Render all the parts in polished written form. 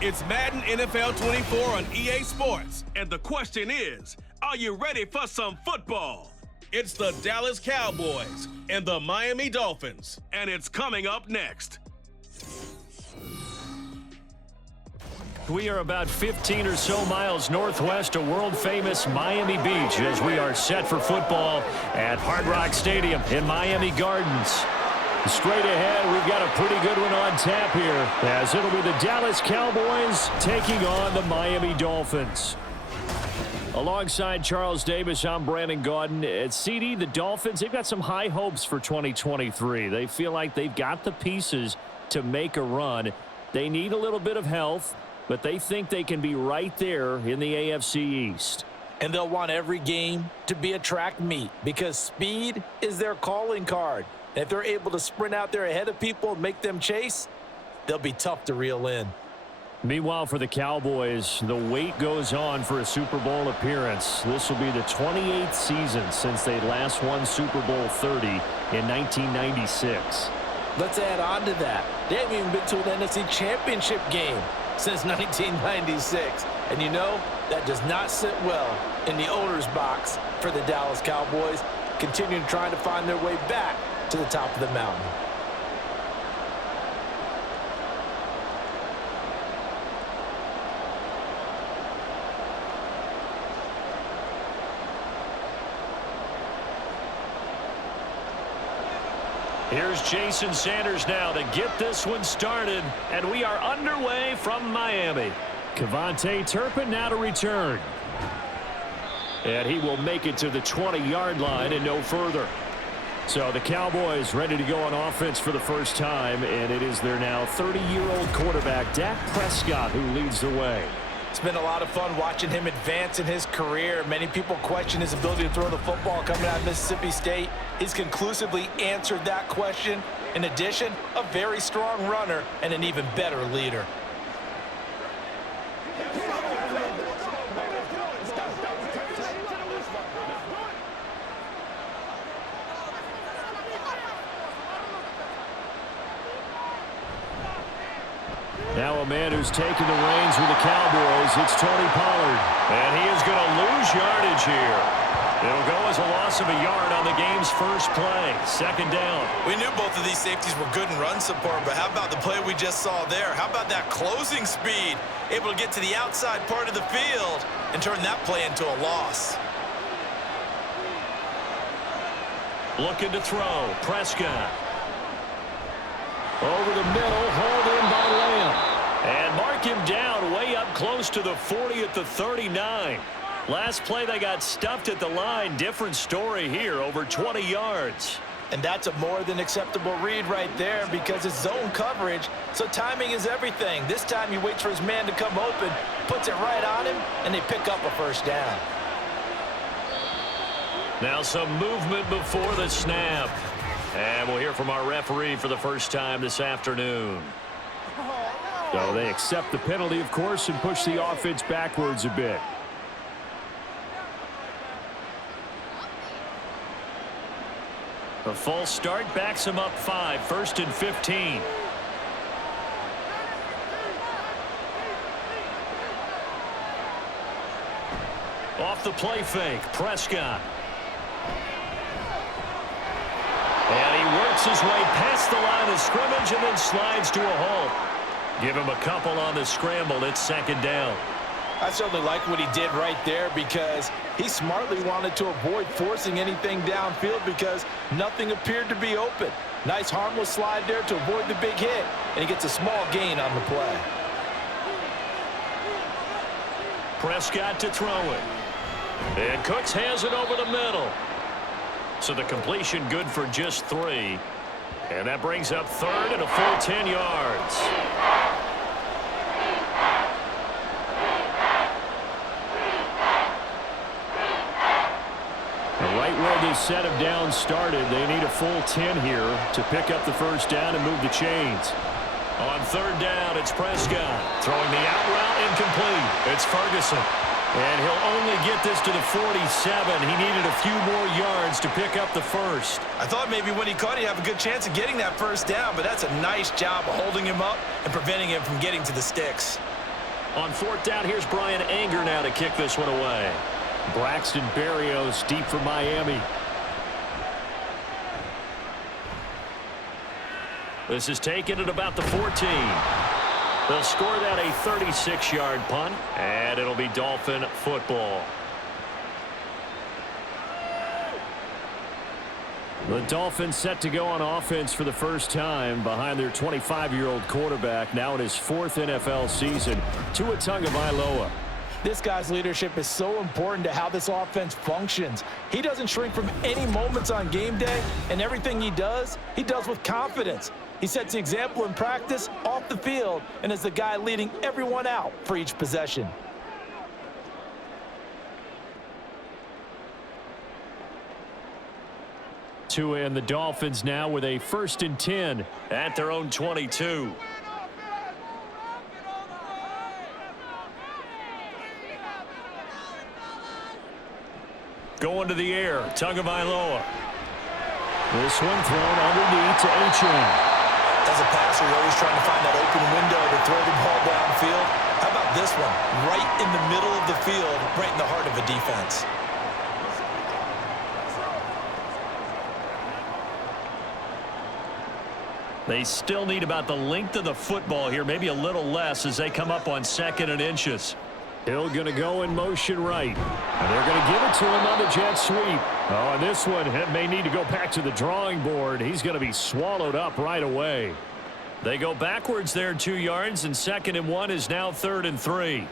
It's Madden NFL 24 on EA Sports. And the question is, are you ready for some football? It's the Dallas Cowboys and the Miami Dolphins. And it's coming up next. We are about 15 or so miles northwest of world-famous Miami Beach as we are set for football at Hard Rock Stadium in Miami Gardens. Straight ahead, we've got a pretty good one on tap here, as it'll be the Dallas Cowboys taking on the Miami Dolphins. Alongside Charles Davis, I'm Brandon Gaudin. At CD, the Dolphins, they've got some high hopes for 2023. They feel like they've got the pieces to make a run. They need a little bit of health, but they think they can be right there in the AFC East. And they'll want every game to be a track meet because speed is their calling card. And if they're able to sprint out there ahead of people and make them chase, they'll be tough to reel in. Meanwhile, for the Cowboys, the wait goes on for a Super Bowl appearance. This will be the 28th season since they last won Super Bowl 30 in 1996. Let's add on to that. They haven't even been to an NFC Championship game since 1996. And you know, that does not sit well in the owner's box for the Dallas Cowboys, continuing trying to find their way back to the top of the mountain. Here's Jason Sanders now to get this one started, and we are underway from Miami. Kevontae Turpin now to return. And he will make it to the 20-yard line and no further. So the Cowboys ready to go on offense for the first time, and it is their now 30-year-old quarterback, Dak Prescott, who leads the way. It's been a lot of fun watching him advance in his career. Many people question his ability to throw the football coming out of Mississippi State. He's conclusively answered that question. In addition, a very strong runner and an even better leader. Now a man who's taken the reins with the Cowboys, it's Tony Pollard. And he is going to lose yardage here. It'll go as a loss of a yard on the game's first play. Second down. We knew both of these safeties were good in run support, but how about the play we just saw there? How about that closing speed? Able to get to the outside part of the field and turn that play into a loss. Looking to throw. Prescott. Over the middle, hauled in by Lamb. And mark him down way up close to the 40 at the 39. Last play they got stuffed at the line. Different story here, over 20 yards. And that's a more than acceptable read right there because it's zone coverage, so timing is everything. This time he waits for his man to come open, puts it right on him, and they pick up a first down. Now some movement before the snap. And we'll hear from our referee for the first time this afternoon. So they accept the penalty, of course, and push the offense backwards a bit. A false start backs him up 5, 1st and 15. Off the play fake, Prescott. And he works his way past the line of scrimmage and then slides to a halt. Give him a couple on the scramble. It's second down. I certainly like what he did right there because he smartly wanted to avoid forcing anything downfield because nothing appeared to be open. Nice harmless slide there to avoid the big hit, and he gets a small gain on the play. Prescott to throw it. And Cooks has it over the middle. So the completion good for just 3. And that brings up third and a full 10 yards. Right where this set of downs started, they need a full 10 here to pick up the first down and move the chains. On third down, it's Prescott. Throwing the out route incomplete. It's Ferguson. And he'll only get this to the 47. He needed a few more yards to pick up the first. I thought maybe when he caught it, he'd have a good chance of getting that first down, but that's a nice job of holding him up and preventing him from getting to the sticks. On fourth down, here's Brian Anger now to kick this one away. Braxton Berrios deep for Miami. This is taken at about the 14. They'll score that a 36-yard punt, and it'll be Dolphin football. The Dolphins set to go on offense for the first time behind their 25-year-old quarterback, now in his fourth NFL season, Tua Tagovailoa. This guy's leadership is so important to how this offense functions. He doesn't shrink from any moments on game day, and everything he does with confidence. He sets the example in practice, off the field, and is the guy leading everyone out for each possession. Tua and the Dolphins now with a 1st and 10 at their own 22. Going to the air, Tagovailoa. This one thrown underneath to Achane. As a passer, you're always trying to find that open window to throw the ball downfield. How about this one? Right in the middle of the field, right in the heart of a defense. They still need about the length of the football here, maybe a little less as they come up on 2nd and inches. Hill going to go in motion right. And they're going to give it to him on the jet sweep. Oh, and this one may need to go back to the drawing board. He's going to be swallowed up right away. They go backwards there 2 yards, and 2nd and 1 is now 3rd and 3.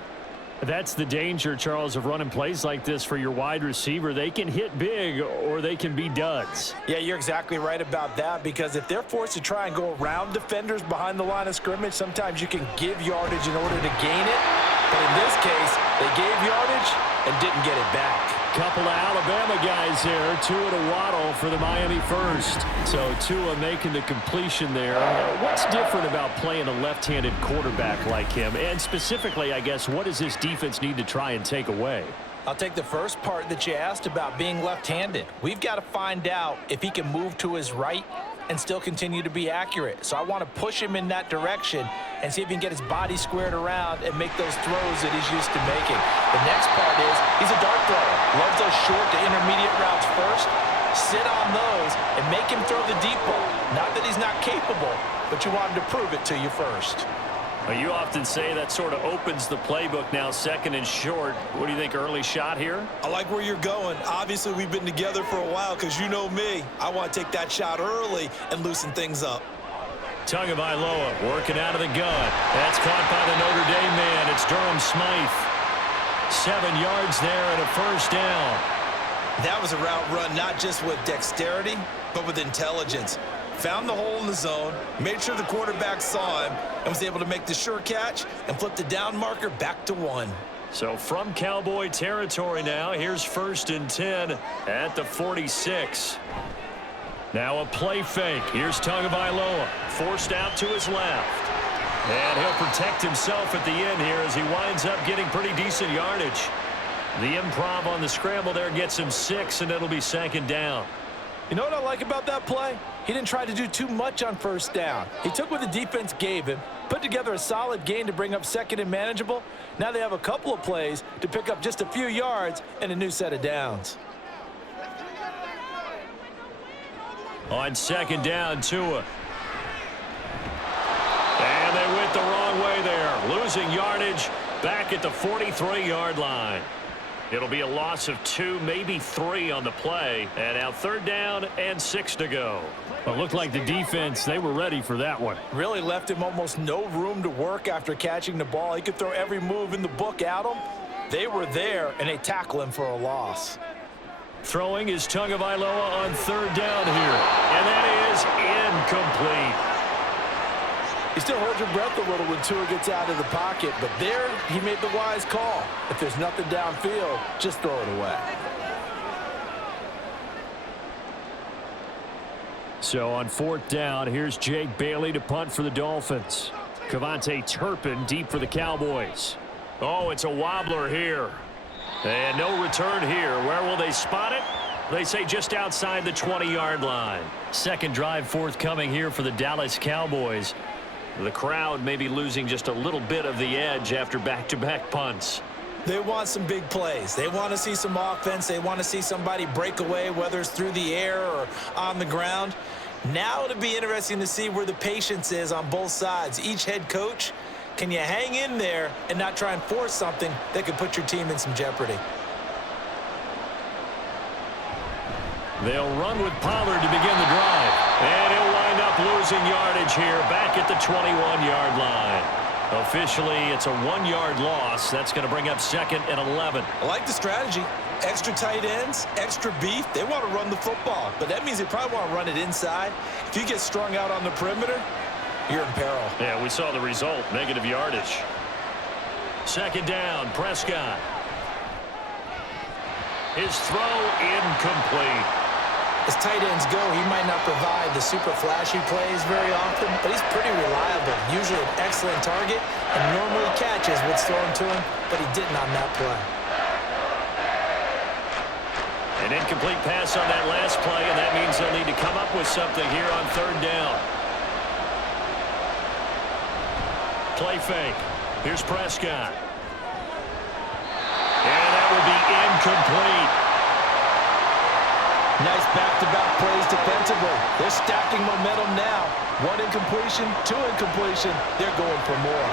That's the danger, Charles, of running plays like this for your wide receiver. They can hit big or they can be duds. Yeah, you're exactly right about that, because if they're forced to try and go around defenders behind the line of scrimmage, sometimes you can give yardage in order to gain it. But in this case, they gave yardage and didn't get it back. Couple of Alabama guys there. Tua to Waddle for the Miami first. So Tua making the completion there. What's different about playing a left-handed quarterback like him? And specifically, I guess, what does this defense need to try and take away? I'll take the first part that you asked about being left-handed. We've got to find out if he can move to his right and still continue to be accurate. So I want to push him in that direction and see if he can get his body squared around and make those throws that he's used to making. The next part is he's a dart thrower. Loves those short to intermediate routes first. Sit on those and make him throw the deep ball. Not that he's not capable, but you want him to prove it to you first. Well, you often say that sort of opens the playbook now, 2nd and short. What do you think, early shot here? I like where you're going. Obviously, we've been together for a while because you know me. I want to take that shot early and loosen things up. Tagovailoa working out of the gun. That's caught by the Notre Dame man. It's Durham Smythe. 7 yards there and a 1st down. That was a route run not just with dexterity, but with intelligence. Found the hole in the zone, made sure the quarterback saw him, and was able to make the sure catch and flip the down marker back to 1. So from Cowboy territory now, here's 1st and 10 at the 46. Now a play fake. Here's Tagovailoa, forced out to his left. And he'll protect himself at the end here as he winds up getting pretty decent yardage. The improv on the scramble there gets him 6, and it'll be 2nd down. You know what I like about that play? He didn't try to do too much on 1st down. He took what the defense gave him, put together a solid gain to bring up 2nd and manageable. Now they have a couple of plays to pick up just a few yards and a new set of downs. On 2nd down, Tua. And they went the wrong way there. Losing yardage back at the 43-yard line. It'll be a loss of 2, maybe 3 on the play. And now 3rd down and 6 to go. Well, it looked like the defense, they were ready for that one. Really left him almost no room to work after catching the ball. He could throw every move in the book at him. They were there, and they tackle him for a loss. Throwing is Tagovailoa on 3rd down here. And that is incomplete. You still hold your breath a little when Tua gets out of the pocket, but there he made the wise call. If there's nothing downfield, just throw it away. So on 4th down, here's Jake Bailey to punt for the Dolphins. Cavante Turpin deep for the Cowboys. Oh, it's a wobbler here. And no return here. Where will they spot it? They say just outside the 20-yard line. 2nd drive forthcoming here for the Dallas Cowboys. The crowd may be losing just a little bit of the edge after back-to-back punts. They want some big plays. They want to see some offense. They want to see somebody break away, whether it's through the air or on the ground. Now it'll be interesting to see where the patience is on both sides. Each head coach, can you hang in there and not try and force something that could put your team in some jeopardy? They'll run with Pollard to begin the drive. And he'll wind up losing yardage here back at the 21-yard line. Officially, it's a 1-yard loss. That's going to bring up 2nd and 11. I like the strategy. Extra tight ends, extra beef. They want to run the football, but that means they probably want to run it inside. If you get strung out on the perimeter, you're in peril. Yeah, we saw the result, negative yardage. 2nd down, Prescott. His throw incomplete. As tight ends go, he might not provide the super flashy plays very often, but he's pretty reliable. Usually an excellent target and normally catches what's thrown to him, but he didn't on that play. An incomplete pass on that last play, and that means they'll need to come up with something here on 3rd down. Play fake. Here's Prescott. And that will be incomplete. Nice back-to-back plays defensively. They're stacking momentum now. 1 incompletion, 2 incompletion. They're going for more.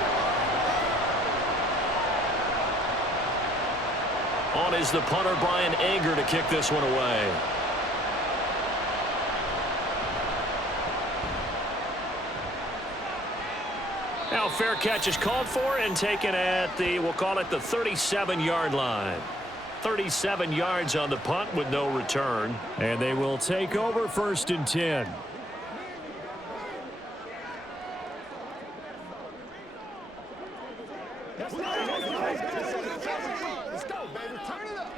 On is the punter, Brian Anger, to kick this one away. Now fair catch is called for and taken at the, we'll call it the 37-yard line. 37 yards on the punt with no return. And they will take over 1st and 10. Let's go, baby. Turn it up.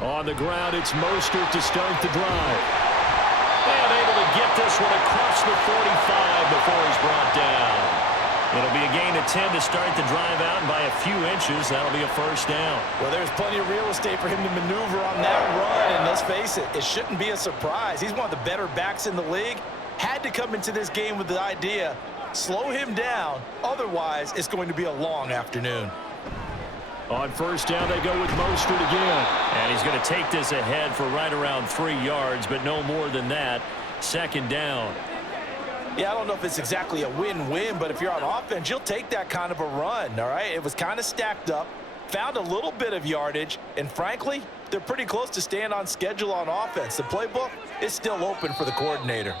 On the ground, it's Mostert to start the drive. And able to get this one across the 45 before he's brought down. It'll be a gain of 10 to start the drive out, and by a few inches, that'll be a 1st down. Well, there's plenty of real estate for him to maneuver on that run, and let's face it, it shouldn't be a surprise. He's one of the better backs in the league. Had to come into this game with the idea, slow him down, otherwise it's going to be a long afternoon. On 1st down, they go with Mostert again. And he's going to take this ahead for right around 3 yards, but no more than that. 2nd down. Yeah, I don't know if it's exactly a win-win, but if you're on offense, you'll take that kind of a run, all right? It was kind of stacked up, found a little bit of yardage, and frankly, they're pretty close to staying on schedule on offense. The playbook is still open for the coordinator.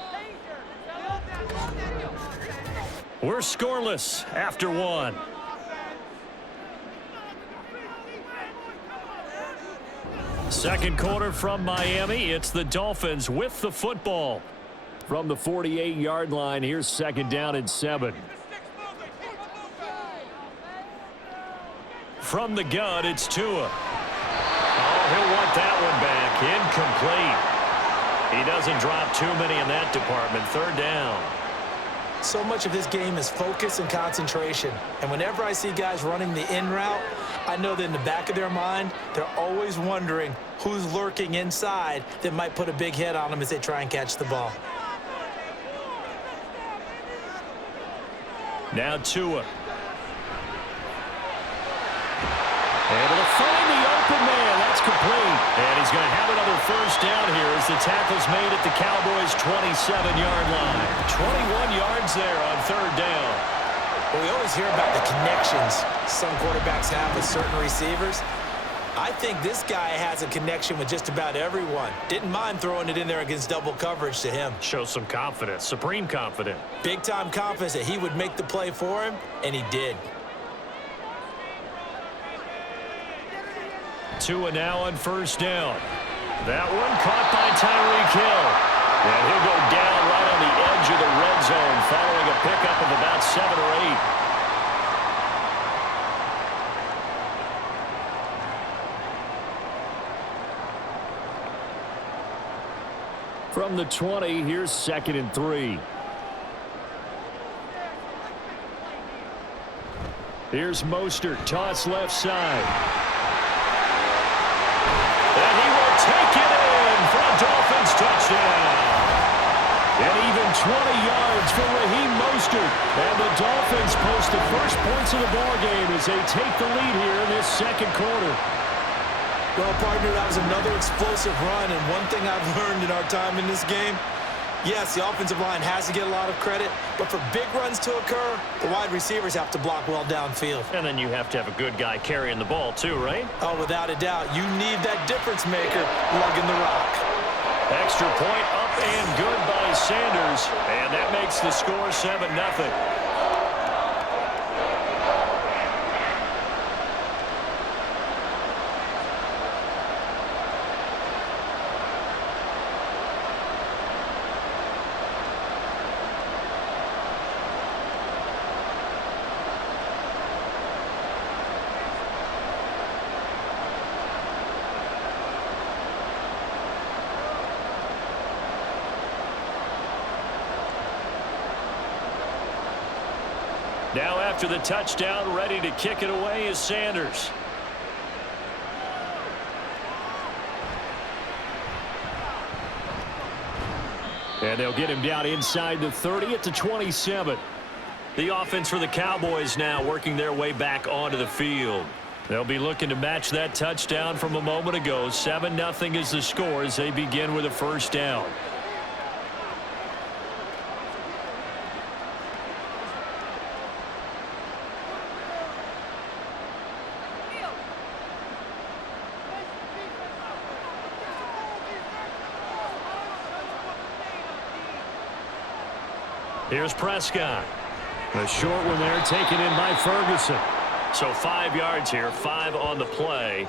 We're scoreless after 1. Second quarter from Miami. It's the Dolphins with the football. From the 48-yard line, here's 2nd down and 7. From the gun, it's Tua. Oh, he'll want that one back. Incomplete. He doesn't drop too many in that department. 3rd down. So much of this game is focus and concentration. And whenever I see guys running the in route, I know that in the back of their mind, they're always wondering who's lurking inside that might put a big hit on them as they try and catch the ball. Now Tua. Able to find the open man. That's complete. And he's going to have another 1st down here as the tackle's made at the Cowboys' 27-yard line. 21 yards there on 3rd down. Well, we always hear about the connections some quarterbacks have with certain receivers. I think this guy has a connection with just about everyone. Didn't mind throwing it in there against double coverage to him. Shows some confidence, supreme confidence. Big-time confidence that he would make the play for him, and he did. Tua now on 1st down. That one caught by Tyreek Hill. And he'll go down right on the edge of the red zone following a pickup of about 7 or 8. From the 20, here's 2nd and 3. Here's Mostert, toss left side. taken in for a Dolphins touchdown. And even 20 yards for Raheem Mostert. And the Dolphins post the first points of the ballgame as they take the lead here in this second quarter. Well, partner, that was another explosive run, and one thing I've learned in our time in this game, yes, the offensive line has to get a lot of credit, but for big runs to occur, the wide receivers have to block well downfield. And then you have to have a good guy carrying the ball too, right? Oh, without a doubt. You need that difference maker lugging the rock. Extra point up and good by Sanders, and that makes the score 7-0. Now after the touchdown, ready to kick it away is Sanders. And they'll get him down inside the 30 at the 27. The offense for the Cowboys now working their way back onto the field. They'll be looking to match that touchdown from a moment ago. 7-0 is the score as they begin with a first down. Here's Prescott. A short one there taken in by Ferguson. So 5 yards here, 5 on the play.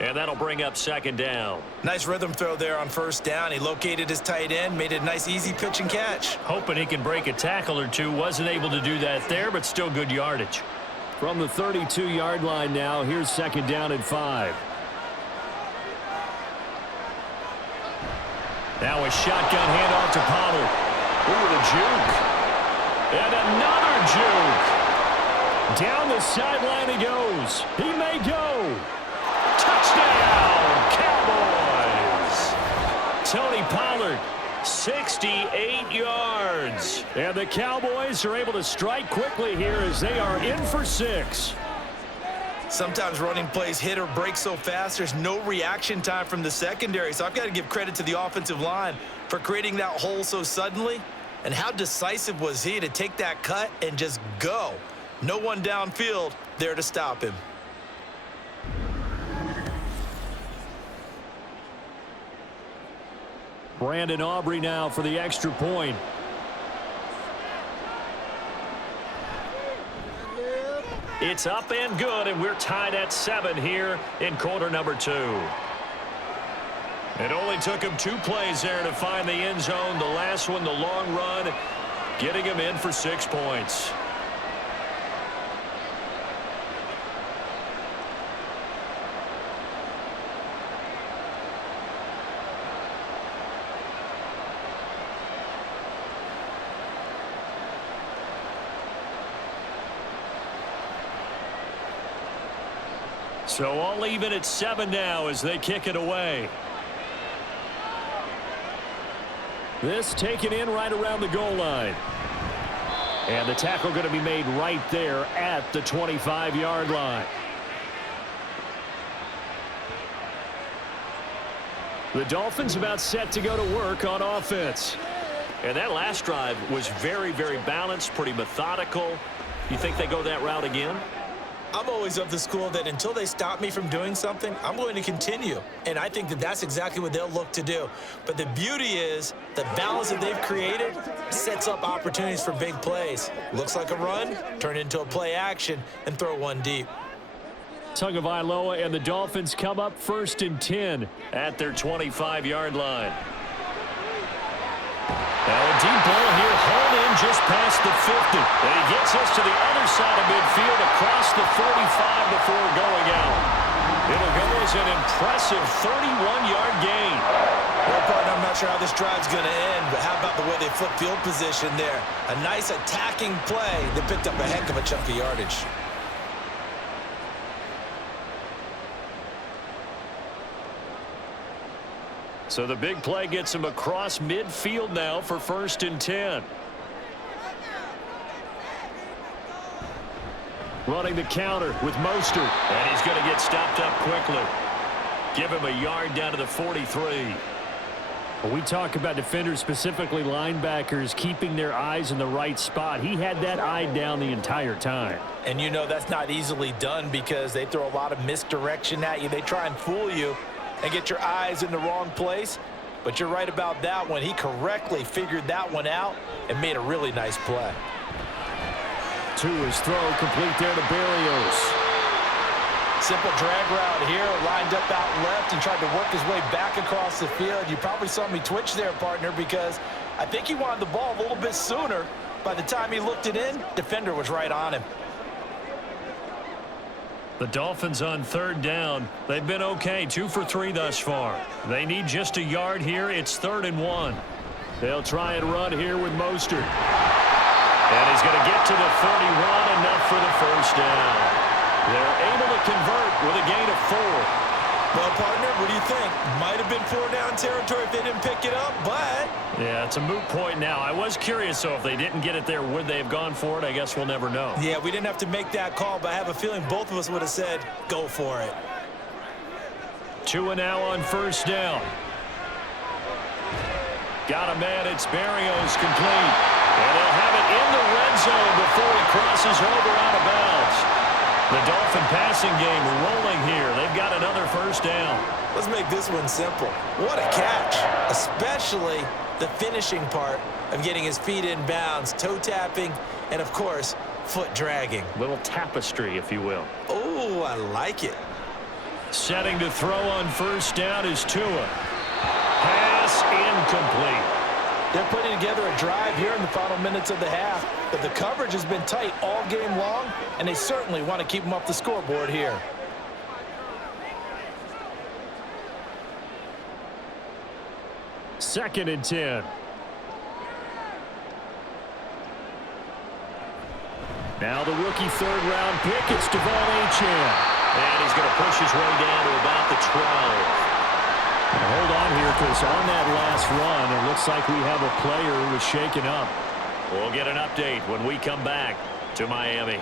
And that'll bring up second down. Nice rhythm throw there on first down. He located his tight end, made it a nice easy pitch and catch. Hoping he can break a tackle or two. Wasn't able to do that there, but still good yardage. From the 32-yard line now, here's second down and 5. Now a shotgun handoff to Pollard. Ooh, the juke. And another juke. Down the sideline he goes. He may go. Touchdown, Cowboys. Tony Pollard, 68 yards. And the Cowboys are able to strike quickly here as they are in for 6. Sometimes running plays hit or break so fast, there's no reaction time from the secondary. So I've got to give credit to the offensive line for creating that hole so suddenly. And how decisive was he to take that cut and just go? No one downfield there to stop him. Brandon Aubrey now for the extra point. It's up and good, and we're tied at 7 here in quarter number 2. It only took him 2 plays there to find the end zone. The last one, the long run, getting him in for 6 points. So all even at 7 now as they kick it away. This taken in right around the goal line. And the tackle going to be made right there at the 25-yard line. The Dolphins about set to go to work on offense. And that last drive was very, very balanced, pretty methodical. You think they go that route again? I'm always of the school that until they stop me from doing something, I'm going to continue. And I think that that's exactly what they'll look to do. But the beauty is the balance that they've created sets up opportunities for big plays. Looks like a run, turn into a play action, and throw one deep. Tagovailoa and the Dolphins come up 1st and 10 at their 25-yard line. Now a deep ball here, hauled in just past the 50. And he gets us to the other side of midfield across the 45 before going out. It'll go as an impressive 31-yard gain. Well, partner, I'm not sure how this drive's going to end, but how about the way they flip field position there? A nice attacking play that picked up a heck of a chunk of yardage. So the big play gets him across midfield now for 1st and 10. Running the counter with Mostert. And he's going to get stopped up quickly. Give him a yard down to the 43. When we talk about defenders, specifically linebackers, keeping their eyes in the right spot, he had that eye down the entire time. And you know that's not easily done because they throw a lot of misdirection at you. They try and fool you and get your eyes in the wrong place. But you're right about that one. He correctly figured that one out and made a really nice play. To his throw, complete there to Berrios. Simple drag route here, lined up out left and tried to work his way back across the field. You probably saw me twitch there, partner, because I think he wanted the ball a little bit sooner. By the time he looked it in, defender was right on him. The Dolphins on 3rd down. They've been okay, 2 for 3 thus far. They need just a yard here. It's 3rd and 1. They'll try and run here with Mostert. And he's going to get to the 31, enough for the 1st down. They're able to convert with a gain of 4. Well, partner, what do you think? Might have been 4-down territory if they didn't pick it up, but... Yeah, it's a moot point now. I was curious, so if they didn't get it there, would they have gone for it? I guess we'll never know. Yeah, we didn't have to make that call, but I have a feeling both of us would have said, go for it. 2 now on 1st down. Got a man, it's Berrios, complete. And they'll have it in the red zone before he crosses over out of bounds. The Dolphin passing game rolling here. They've got another 1st down. Let's make this one simple. What a catch, especially the finishing part of getting his feet in bounds, toe tapping, and, of course, foot dragging. Little tapestry, if you will. Oh, I like it. Setting to throw on 1st down is Tua. Pass incomplete. They're putting together a drive here in the final minutes of the half, but the coverage has been tight all game long, and they certainly want to keep them off the scoreboard here. Second and 10. Now the rookie 3rd-round pick, it's Devon Achane. And he's going to push his way down to about the 12. Hold on here, because on that last run, it looks like we have a player who was shaken up. We'll get an update when we come back to Miami.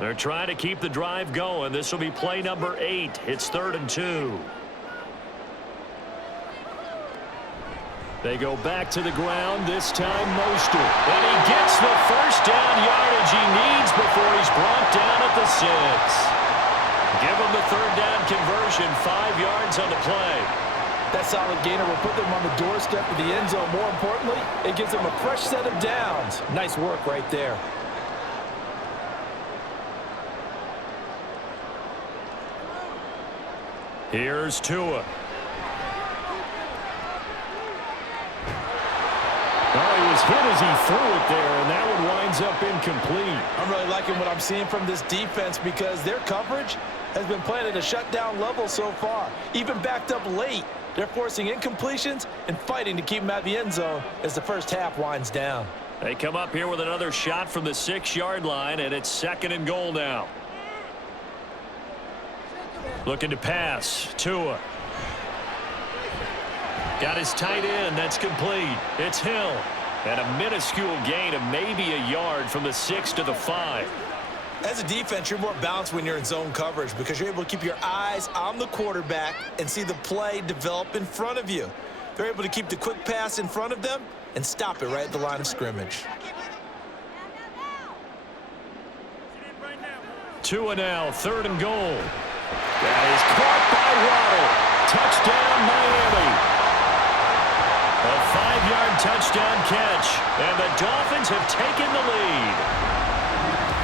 They're trying to keep the drive going. This will be play number 8. It's 3rd and 2. They go back to the ground, this time Mostert. And he gets the 1st down yardage he needs before he's brought down at the 6. Give him the 3rd down conversion, 5 yards on the play. That solid gainer will put them on the doorstep of the end zone. More importantly, it gives them a fresh set of downs. Nice work right there. Here's Tua. Oh, he was hit as he threw it there, and that one winds up incomplete. I'm really liking what I'm seeing from this defense because their coverage has been playing at a shutdown level so far. Even backed up late, they're forcing incompletions and fighting to keep them at the end zone as the first half winds down. They come up here with another shot from the 6-yard line, and it's 2nd and goal now. Looking to pass. Tua. Got his tight end. That's complete. It's Hill. And a minuscule gain of maybe a yard from the 6 to the 5. As a defense, you're more balanced when you're in zone coverage because you're able to keep your eyes on the quarterback and see the play develop in front of you. They're able to keep the quick pass in front of them and stop it right at the line of scrimmage. Tua now, 3rd and goal. That is caught by Waddle. Touchdown, Miami. A 5-yard touchdown catch, and the Dolphins have taken the lead.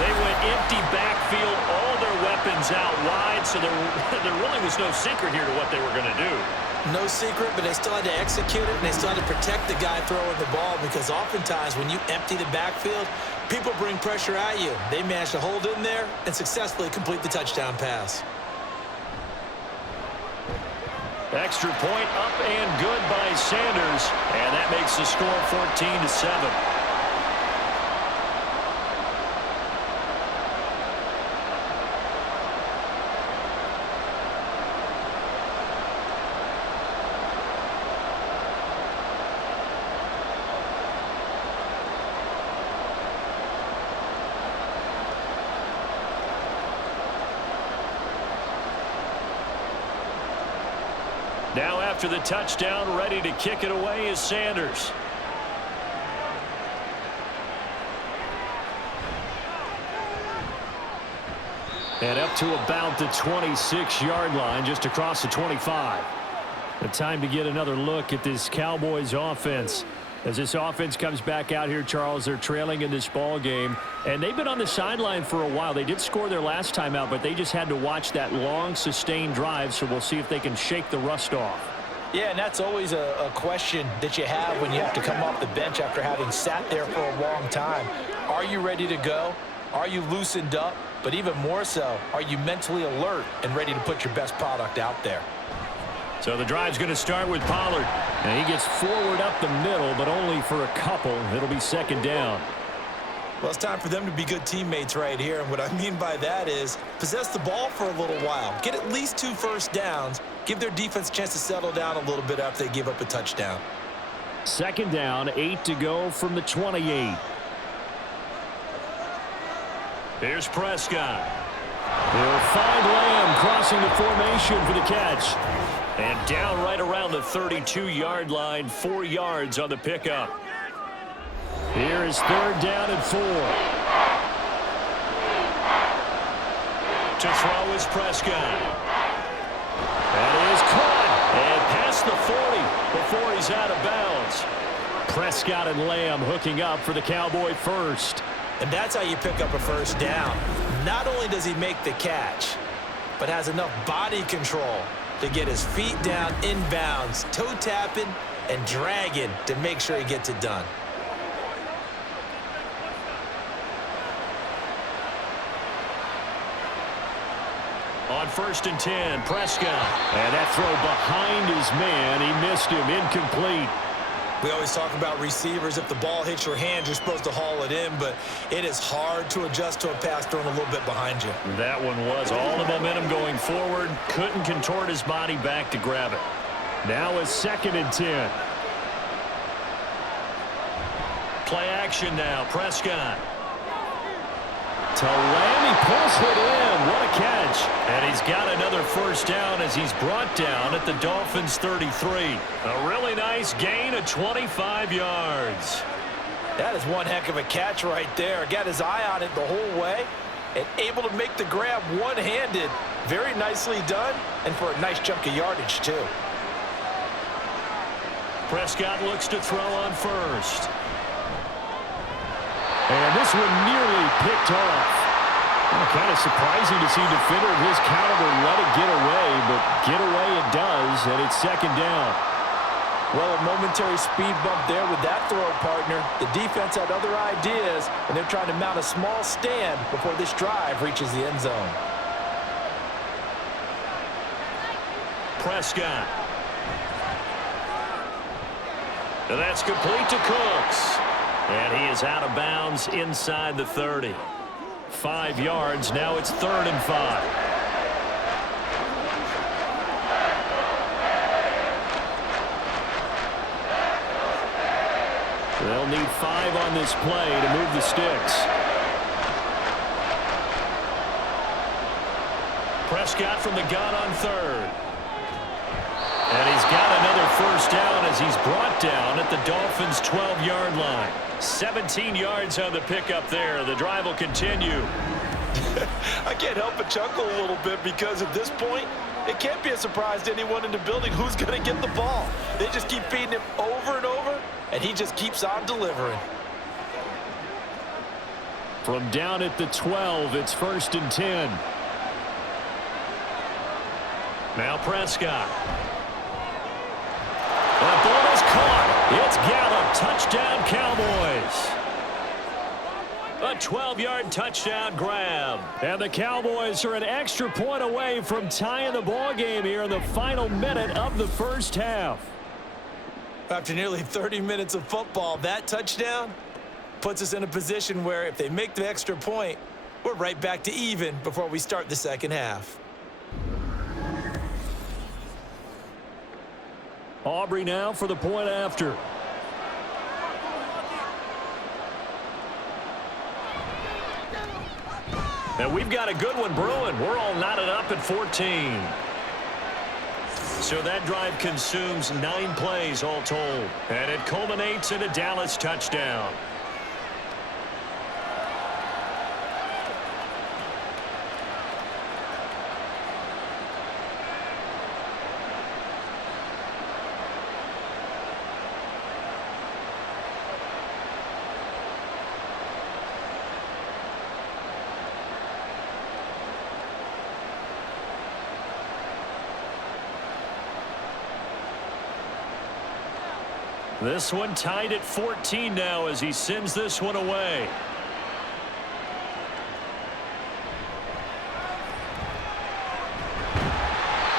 They went empty backfield, all their weapons out wide, so there really was no secret here to what they were going to do. No secret, but they still had to execute it, and they still had to protect the guy throwing the ball, because oftentimes when you empty the backfield, people bring pressure at you. They managed to hold in there and successfully complete the touchdown pass. Extra point up and good by Sanders, and that makes the score 14-7. Now after the touchdown, ready to kick it away is Sanders. And up to about the 26-yard line, just across the 25. The time to get another look at this Cowboys offense. As this offense comes back out here, Charles, they're trailing in this ball game, and they've been on the sideline for a while. They did score their last time out, but they just had to watch that long, sustained drive, so we'll see if they can shake the rust off. Yeah, and that's always a question that you have when you have to come off the bench after having sat there for a long time. Are you ready to go? Are you loosened up? But even more so, are you mentally alert and ready to put your best product out there? So the drive's going to start with Pollard. And he gets forward up the middle, but only for a couple. It'll be second down. Well, it's time for them to be good teammates right here. And what I mean by that is possess the ball for a little while. Get at least 2 first downs. Give their defense a chance to settle down a little bit after they give up a touchdown. Second down, 8 to go from the 28. Here's Prescott. He'll find Lamb crossing the formation for the catch. And down right around the 32-yard line, 4 yards on the pickup. Here is third down and 4. To throw is Prescott. That is caught. And past the 40 before he's out of bounds. Prescott and Lamb hooking up for the Cowboy first. And that's how you pick up a first down. Not only does he make the catch, but has enough body control to get his feet down inbounds, toe tapping and dragging to make sure he gets it done. On 1st and 10, Prescott. And that throw behind his man. He missed him. Incomplete. We always talk about receivers. If the ball hits your hand, you're supposed to haul it in, but it is hard to adjust to a pass thrown a little bit behind you. That one was all the momentum going forward. Couldn't contort his body back to grab it. Now it's 2nd and 10. Play action now. Prescott. To Lamb, he pulls it in. What a catch. And he's got another first down as he's brought down at the Dolphins' 33. A really nice gain of 25 yards. That is one heck of a catch right there. Got his eye on it the whole way and able to make the grab one-handed. Very nicely done, and for a nice chunk of yardage, too. Prescott looks to throw on first. And this one nearly picked off. Well, kind of surprising to see a defender of his caliber let it get away, but get away it does, and it's 2nd down. Well, a momentary speed bump there with that throw, partner. The defense had other ideas, and they're trying to mount a small stand before this drive reaches the end zone. Prescott. And that's complete to Cooks. And he is out of bounds inside the 30. 5 yards. Now it's 3rd and 5. They'll need 5 on this play to move the sticks. Prescott from the gun on 3rd. And he's got another first down as he's brought down at the Dolphins' 12-yard line. 17 yards on the pickup there. The drive will continue. I can't help but chuckle a little bit because at this point, it can't be a surprise to anyone in the building who's going to get the ball. They just keep feeding him over and over, and he just keeps on delivering. From down at the 12, it's 1st and 10. Now Prescott. It's Gallup, touchdown Cowboys. A 12-yard touchdown grab. And the Cowboys are an extra point away from tying the ball game here in the final minute of the first half. After nearly 30 minutes of football, that touchdown puts us in a position where if they make the extra point, we're right back to even before we start the second half. Aubrey now for the point after. And we've got a good one brewing. We're all knotted up at 14. So that drive consumes 9 plays all told. And it culminates in a Dallas touchdown. This one tied at 14 now as he sends this one away.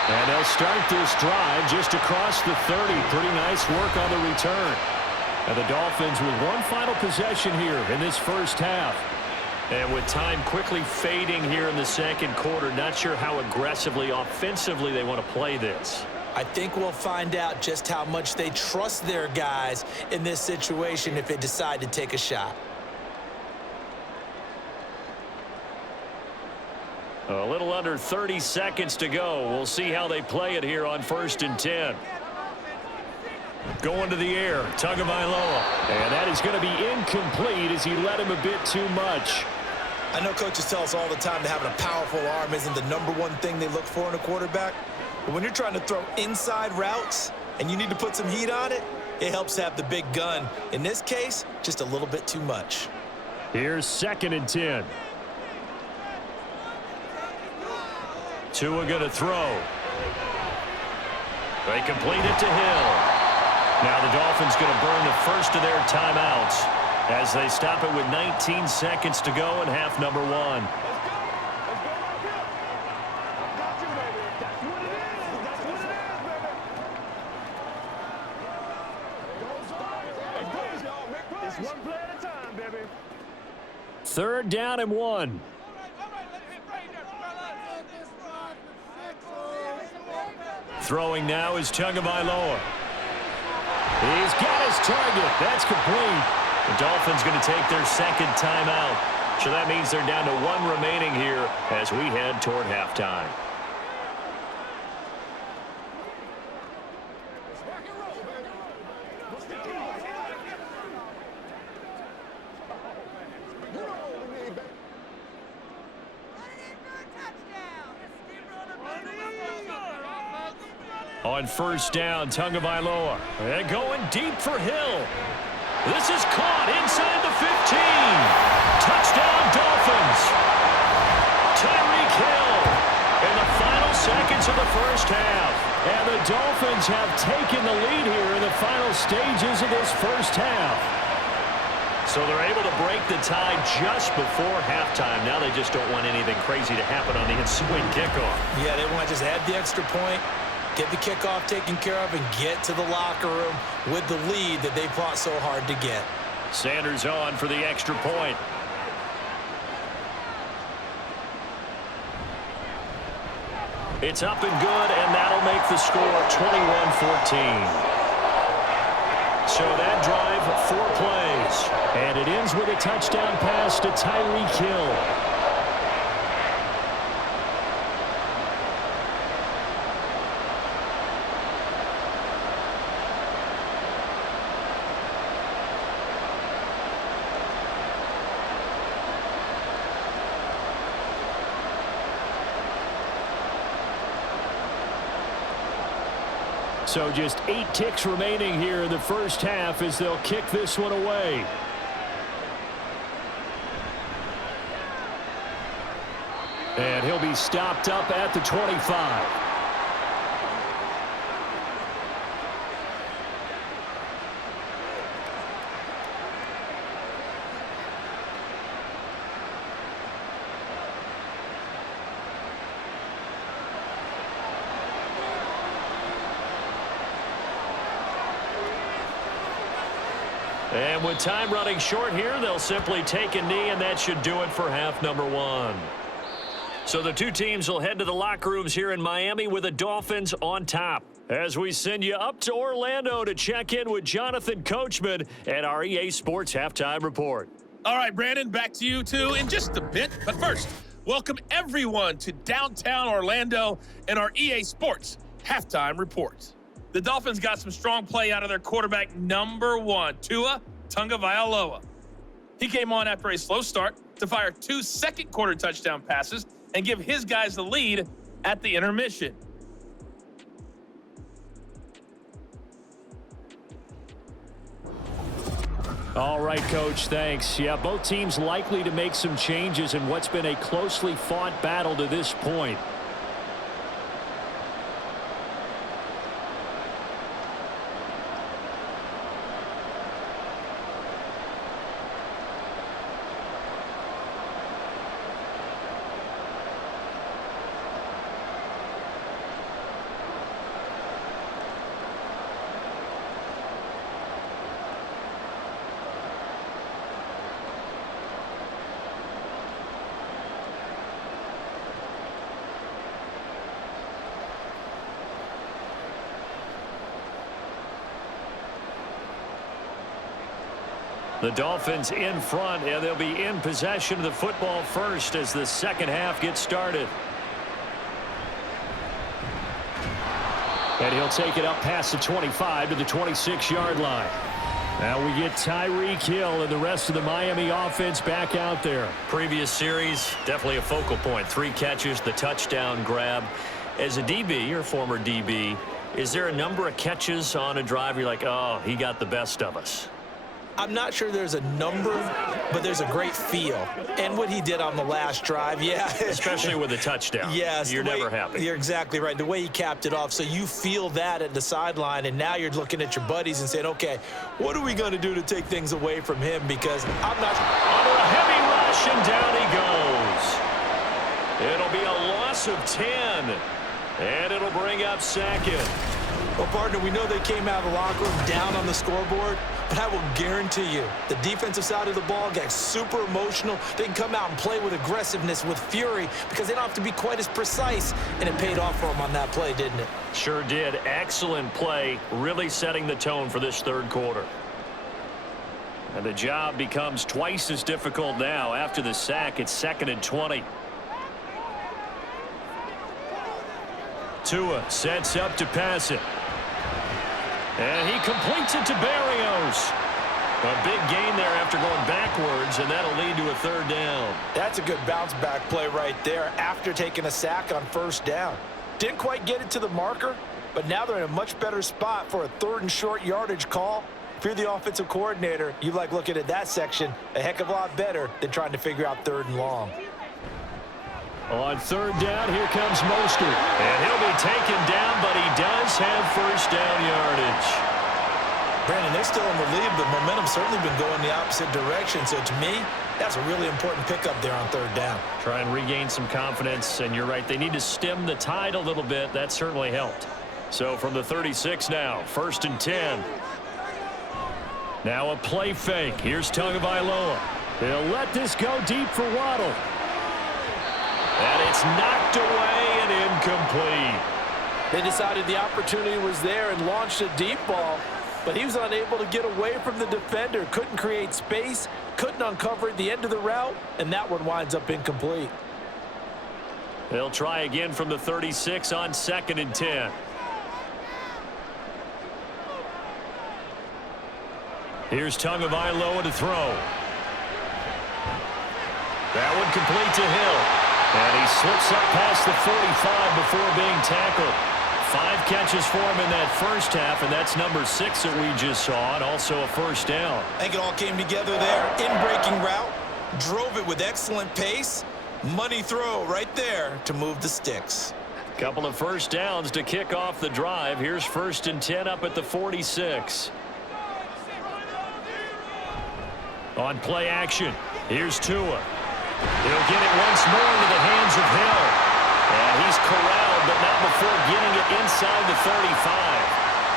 And they'll start this drive just across the 30. Pretty nice work on the return. And the Dolphins with one final possession here in this first half. And with time quickly fading here in the second quarter, not sure how aggressively, offensively they want to play this. I think we'll find out just how much they trust their guys in this situation if they decide to take a shot. A little under 30 seconds to go. We'll see how they play it here on 1st and 10. Going to the air, Tagovailoa. And that is going to be incomplete as he led him a bit too much. I know coaches tell us all the time that having a powerful arm isn't the #1 thing they look for in a quarterback. But when you're trying to throw inside routes and you need to put some heat on it, it helps to have the big gun. In this case, just a little bit too much. Here's 2nd and 10. Tua going to throw. They complete it to Hill. Now the Dolphins going to burn the first of their timeouts as they stop it with 19 seconds to go in half number 1. Third down and 1. Throwing now is Tagovailoa. He's got his target. That's complete. The Dolphins going to take their second timeout. So that means they're down to 1 remaining here as we head toward halftime. On 1st down, Tagovailoa. And going deep for Hill. This is caught inside the 15. Touchdown, Dolphins. Tyreek Hill in the final seconds of the first half. And the Dolphins have taken the lead here in the final stages of this first half. So they're able to break the tie just before halftime. Now they just don't want anything crazy to happen on the ensuing kickoff. Yeah, they want to just add the extra point, get the kickoff taken care of, and get to the locker room with the lead that they fought so hard to get. Sanders on for the extra point. It's up and good, and that'll make the score 21-14. So that drive, 4 plays. And it ends with a touchdown pass to Tyreek Hill. So just 8 ticks remaining here in the first half as they'll kick this one away. And he'll be stopped up at the 25. And with time running short here, they'll simply take a knee, and that should do it for half number one. So the two teams will head to the locker rooms here in Miami with the Dolphins on top. As we send you up to Orlando to check in with Jonathan Coachman at our EA Sports Halftime Report. All right, Brandon, back to you two in just a bit. But first, welcome everyone to downtown Orlando and our EA Sports Halftime Report. The Dolphins got some strong play out of their quarterback number one, Tua Tagovailoa. He came on after a slow start to fire 2 second-quarter touchdown passes and give his guys the lead at the intermission. All right, Coach, thanks. Yeah, both teams likely to make some changes in what's been a closely fought battle to this point. The Dolphins in front, and they'll be in possession of the football first as the second half gets started. And he'll take it up past the 25 to the 26-yard line. Now we get Tyreek Hill and the rest of the Miami offense back out there. Previous series, definitely a focal point. 3 catches, the touchdown grab. As a DB, or former DB, is there a number of catches on a drive you're like, oh, he got the best of us? I'm not sure there's a number, but there's a great feel. And what he did on the last drive, yeah. Especially with a touchdown. Yes. You're never happy. You're exactly right. The way he capped it off, so you feel that at the sideline, and now you're looking at your buddies and saying, okay, what are we going to do to take things away from him? Because I'm not... Under a heavy rush, and down he goes. It'll be a loss of 10, and it'll bring up second. Well, partner, we know they came out of the locker room down on the scoreboard, but I will guarantee you the defensive side of the ball got super emotional. They can come out and play with aggressiveness, with fury, because they don't have to be quite as precise, and it paid off for them on that play, didn't it? Sure did. Excellent play, really setting the tone for this third quarter. And the job becomes twice as difficult now. After the sack, it's 2nd and 20. Tua sets up to pass it. And he completes it to Berrios. A big gain there after going backwards, and that'll lead to a 3rd down. That's a good bounce-back play right there after taking a sack on 1st down. Didn't quite get it to the marker, but now they're in a much better spot for a 3rd and short yardage call. If you're the offensive coordinator, you like looking at that section a heck of a lot better than trying to figure out 3rd and long. On 3rd down, here comes Mostert. And he'll be taken down, but he does have 1st down yardage. Brandon, they're still in the lead, but momentum's certainly been going the opposite direction. So to me, that's a really important pickup there on 3rd down. Try and regain some confidence, and you're right, they need to stem the tide a little bit. That certainly helped. So from the 36 now, 1st and 10. Now a play fake. Here's Tagovailoa. He'll let this go deep for Waddle. And it's knocked away and incomplete. They decided the opportunity was there and launched a deep ball, but he was unable to get away from the defender. Couldn't create space, couldn't uncover the end of the route, and that one winds up incomplete. They'll try again from the 36 on 2nd and 10. Here's Tagovailoa to throw. That one complete to Hill. And he slips up past the 45 before being tackled. 5 catches for him in that first half, and that's number 6 that we just saw, and also a 1st down. I think it all came together there. In-breaking route, drove it with excellent pace. Money throw right there to move the sticks. Couple of 1st downs to kick off the drive. Here's 1st and 10 up at the 46. On play action, here's Tua. He'll get it once more into the hands of Hill. And he's corralled, but not before getting it inside the 35.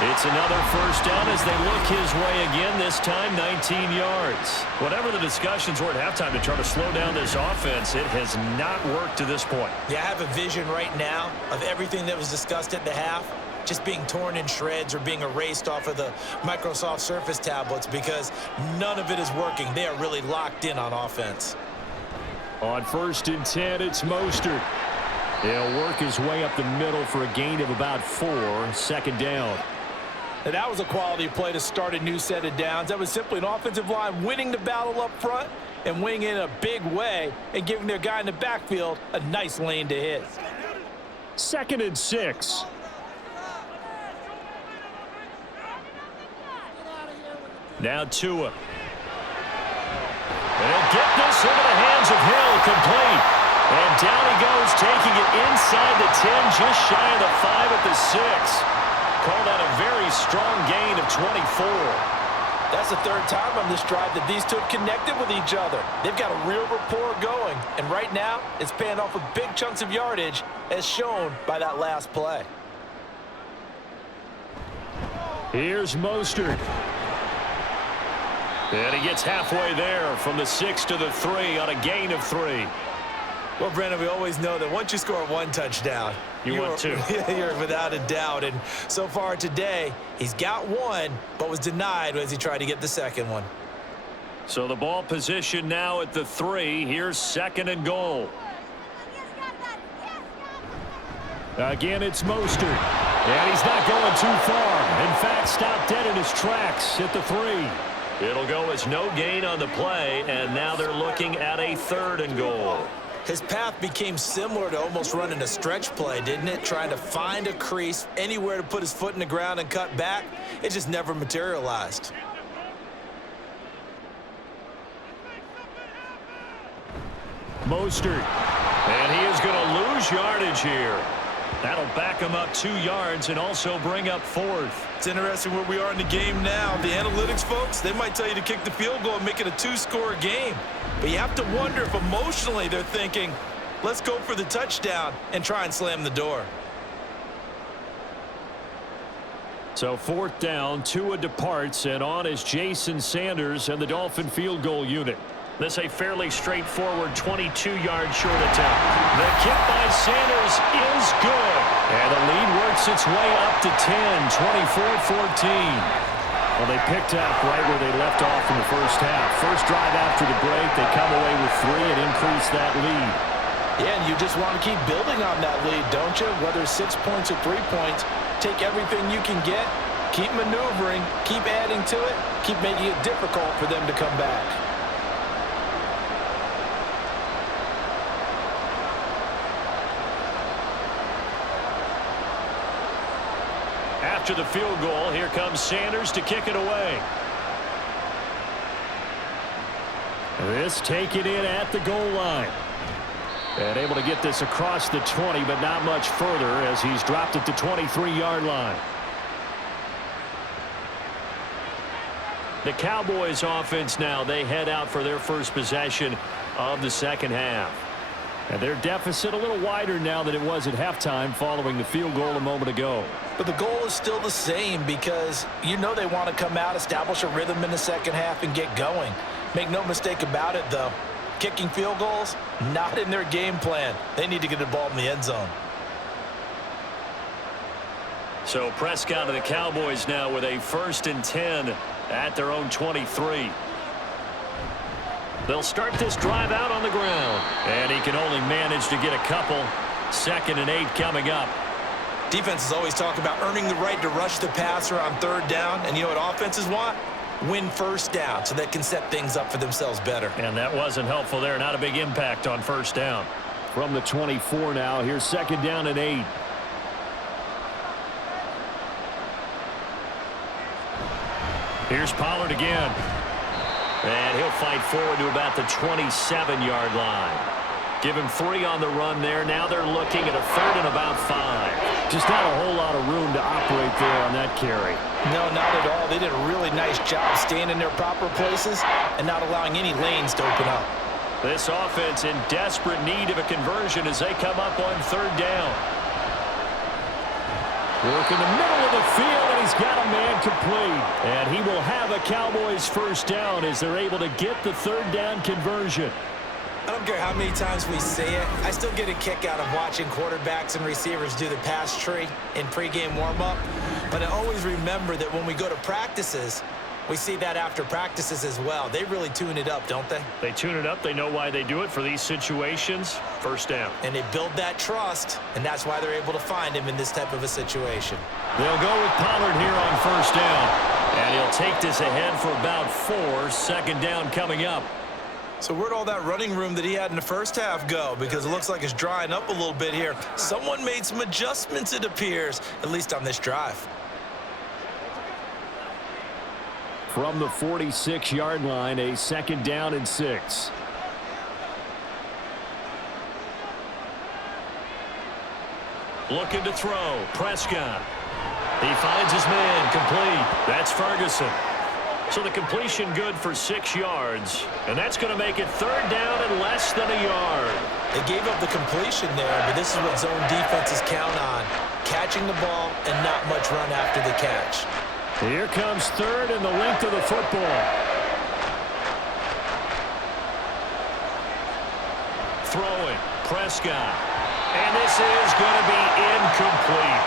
It's another first down as they look his way again, this time 19 yards. Whatever the discussions were at halftime to try to slow down this offense, it has not worked to this point. Yeah, I have a vision right now of everything that was discussed at the half just being torn in shreds or being erased off of the Microsoft Surface tablets because none of it is working. They are really locked in on offense. On 1st and 10, it's Mostert. He'll work his way up the middle for a gain of about 4, 2nd down. And that was a quality play to start a new set of downs. That was simply an offensive line winning the battle up front and winning in a big way and giving their guy in the backfield a nice lane to hit. 2nd and 6. Now Tua. They'll get this into the hands of Hill, complete. And down he goes, taking it inside the 10, just shy of the 5 at the 6. Call that a very strong gain of 24. That's the 3rd time on this drive that these two have connected with each other. They've got a real rapport going. And right now, it's paying off with big chunks of yardage, as shown by that last play. Here's Mostert. And he gets halfway there from the 6 to the 3 on a gain of 3. Well, Brandon, we always know that once you score 1 touchdown, you want 2. You're without a doubt. And so far today, he's got 1, but was denied as he tried to get the 2nd one. So the ball position now at the 3. Here's 2nd and goal. Again, it's Mostert. And he's not going too far. In fact, stopped dead in his tracks at the 3. It'll go as no gain on the play, and now they're looking at a 3rd and goal. His path became similar to almost running a stretch play, didn't it? Trying to find a crease, anywhere to put his foot in the ground and cut back. It just never materialized. Mostert. And he is going to lose yardage here. That'll back him up 2 yards and also bring up 4th. It's interesting where we are in the game now. The analytics folks, they might tell you to kick the field goal and make it a 2-score game. But you have to wonder if emotionally they're thinking, let's go for the touchdown and try and slam the door. So 4th down, Tua departs, and on is Jason Sanders and the Dolphin field goal unit. This a fairly straightforward 22-yard short attempt. The kick by Sanders is good. And the lead works its way up to 10, 24-14. Well, they picked up right where they left off in the first half. First drive after the break, they come away with 3 and increase that lead. Yeah, and you just want to keep building on that lead, don't you? Whether 6 points or 3 points, take everything you can get, keep maneuvering, keep adding to it, keep making it difficult for them to come back. After the field goal, here comes Sanders to kick it away. This taken in at the goal line. And able to get this across the 20, but not much further as he's dropped at the 23-yard line. The Cowboys offense now, they head out for their first possession of the 2nd half. And their deficit a little wider now than it was at halftime following the field goal a moment ago. But the goal is still the same because you know they want to come out, establish a rhythm in the 2nd half, and get going. Make no mistake about it, though. Kicking field goals, not in their game plan. They need to get the ball in the end zone. So Prescott of the Cowboys now with a 1st and 10 at their own 23. They'll start this drive out on the ground. And he can only manage to get a couple. 2nd and 8 coming up. Defenses always talk about earning the right to rush the passer on 3rd down. And you know what offenses want? Win 1st down so they can set things up for themselves better. And that wasn't helpful there. Not a big impact on 1st down. From the 24 now, here's 2nd down and 8. Here's Pollard again. And he'll fight forward to about the 27-yard line. Give him 3 on the run there. Now they're looking at a 3rd and about 5. Just not a whole lot of room to operate there on that carry. No, not at all. They did a really nice job staying in their proper places and not allowing any lanes to open up. This offense in desperate need of a conversion as they come up on 3rd down. Work in the middle of the field, and he's got a man complete. And he will have a Cowboys first down as they're able to get the third down conversion. I don't care how many times we say it, I still get a kick out of watching quarterbacks and receivers do the pass tree in pregame warm-up. But I always remember that when we go to practices, we see that after practices as well. They really tune it up, don't they? They tune it up. They know why they do it for these situations. First down. And they build that trust, and that's why they're able to find him in this type of a situation. They'll go with Pollard here on first down. And he'll take this ahead for about 4. Second down coming up. So where'd all that running room that he had in the first half go? Because it looks like it's drying up a little bit here. Someone made some adjustments, it appears, at least on this drive. From the 46-yard line, a second down and 6. Looking to throw. Prescott. He finds his man complete. That's Ferguson. So the completion good for 6 yards. And that's going to make it third down and less than a yard. They gave up the completion there, but this is what zone defenses count on. Catching the ball and not much run after the catch. Here comes third and the length of the football. Throwing. Prescott. And this is going to be incomplete.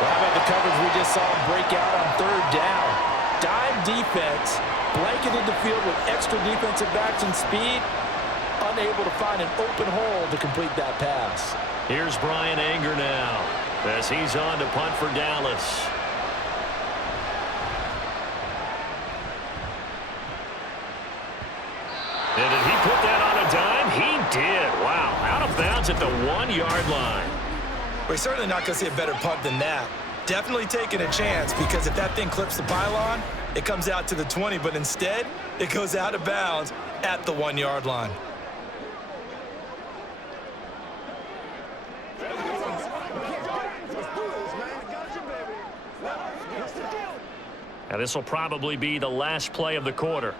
Well, how about the coverage we just saw break out on third down? Dime defense, blanketed the field with extra defensive backs and speed, unable to find an open hole to complete that pass. Here's Brian Anger now as he's on to punt for Dallas. And did he put that on a dime? He did. Wow. Out of bounds at the 1-yard line. We're certainly not going to see a better punt than that. Definitely taking a chance, because if that thing clips the pylon, it comes out to the 20, but instead, it goes out of bounds at the 1-yard line. Now this will probably be the last play of the quarter.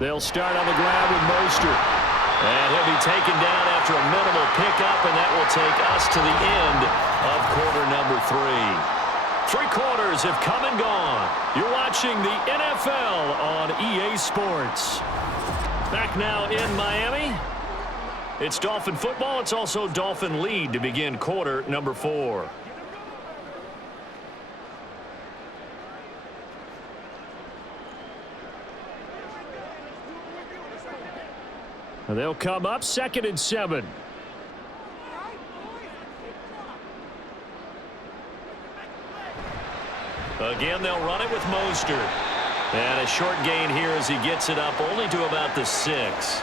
They'll start on the ground with Mostert. And he'll be taken down after a minimal pickup, and that will take us to the end of quarter number 3. 3 quarters have come and gone. You're watching the NFL on EA Sports. Back now in Miami. It's Dolphin football. It's also Dolphin lead to begin quarter number 4. And they'll come up 2nd and 7. Again, they'll run it with Mostert. And a short gain here as he gets it up only to about the 6.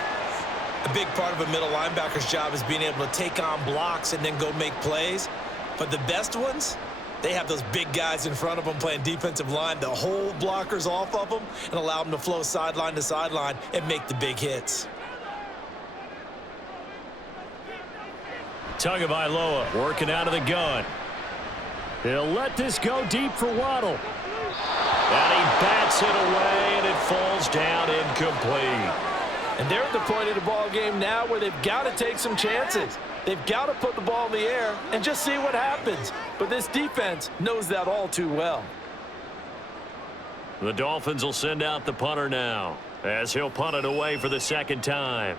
A big part of a middle linebacker's job is being able to take on blocks and then go make plays. But the best ones, they have those big guys in front of them playing defensive line to hold blockers off of them and allow them to flow sideline to sideline and make the big hits. Tagovailoa working out of the gun. He'll let this go deep for Waddle. And he bats it away, and it falls down incomplete. And they're at the point of the ball game now where they've got to take some chances. They've got to put the ball in the air and just see what happens. But this defense knows that all too well. The Dolphins will send out the punter now as he'll punt it away for the 2nd time.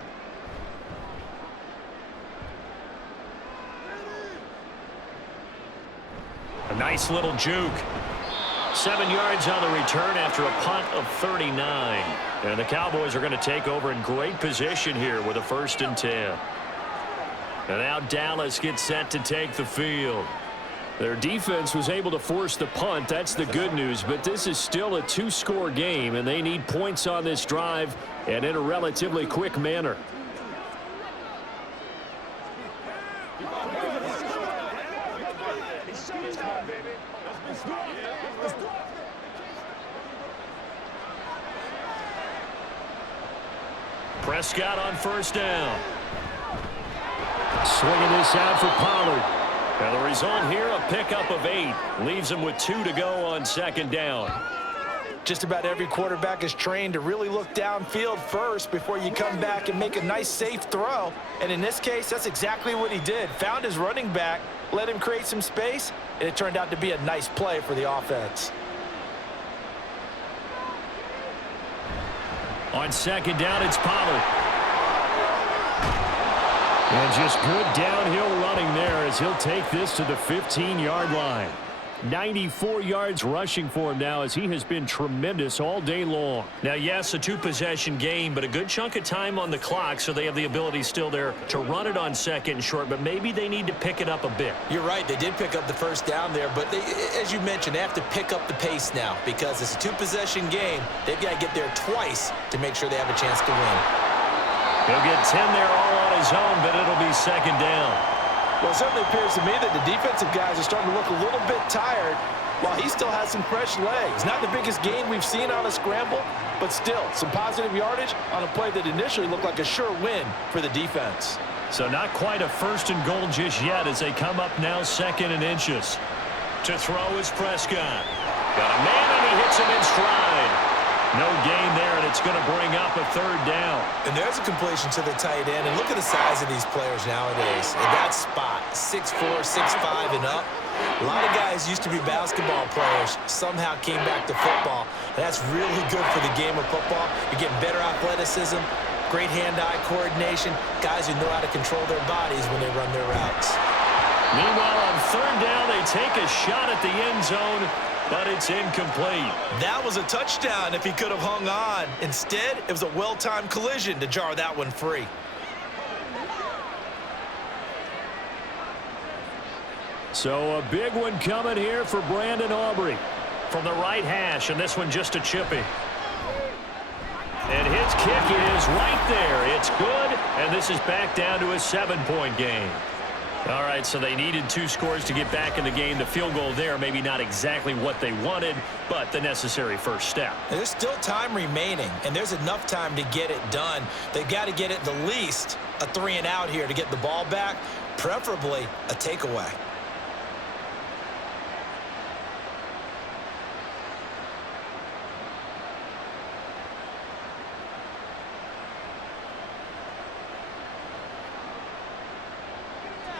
A nice little juke. 7 yards on the return after a punt of 39. And the Cowboys are going to take over in great position here with a 1st and 10. And now Dallas gets set to take the field. Their defense was able to force the punt. That's the good news. But this is still a 2-score game, and they need points on this drive and in a relatively quick manner. Prescott on 1st down. Swinging this out for Pollard. And the result here, a pickup of 8. Leaves him with 2 to go on 2nd down. Just about every quarterback is trained to really look downfield first before you come back and make a nice, safe throw. And in this case, that's exactly what he did. Found his running back, let him create some space, and it turned out to be a nice play for the offense. On second down, it's Pollard. And just good downhill running there as he'll take this to the 15-yard line. 94 yards rushing for him now as he has been tremendous all day long. Now, yes, a two-possession game, but a good chunk of time on the clock, so they have the ability still there to run it on second and short, but maybe they need to pick it up a bit. You're right. They did pick up the first down there, but they, as you mentioned, they have to pick up the pace now because it's a two-possession game. They've got to get there twice to make sure they have a chance to win. He'll get 10 there all on his own, but it'll be second down. Well, it certainly appears to me that the defensive guys are starting to look a little bit tired while he still has some fresh legs. Not the biggest gain we've seen on a scramble, but still some positive yardage on a play that initially looked like a sure win for the defense. So not quite a first and goal just yet as they come up now second and inches. To throw is Prescott. Got a man and he hits him in stride. No gain there, and it's going to bring up a third down. And there's a completion to the tight end. And look at the size of these players nowadays. At that spot, 6'4", 6'5", and up. A lot of guys used to be basketball players, somehow came back to football. And that's really good for the game of football. You're getting better athleticism, great hand-eye coordination, guys who know how to control their bodies when they run their routes. Meanwhile, on third down, they take a shot at the end zone, but it's incomplete. That was a touchdown if he could have hung on. Instead, it was a well-timed collision to jar that one free. So a big one coming here for Brandon Aubrey from the right hash, and this one just a chippy. And his kick is right there. It's good, and this is back down to a 7-point game. All right, so they needed 2 scores to get back in the game. The field goal there, maybe not exactly what they wanted, but the necessary first step. There's still time remaining, and there's enough time to get it done. They've got to get it the least a 3-and-out here to get the ball back, preferably a takeaway.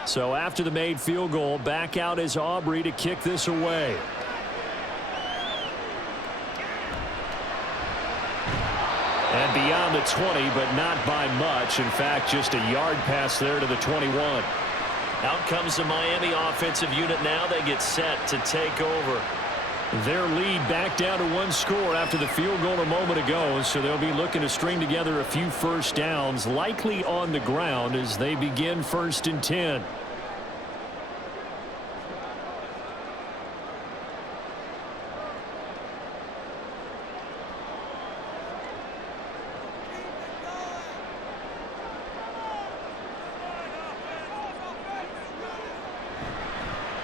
So after the made field goal, back out is Aubrey to kick this away. And beyond the 20, but not by much. In fact, just a yard pass there to the 21. Out comes the Miami offensive unit now. They get set to take over. Their lead back down to 1 score after the field goal a moment ago, so they'll be looking to string together a few first downs, likely on the ground as they begin 1st and 10.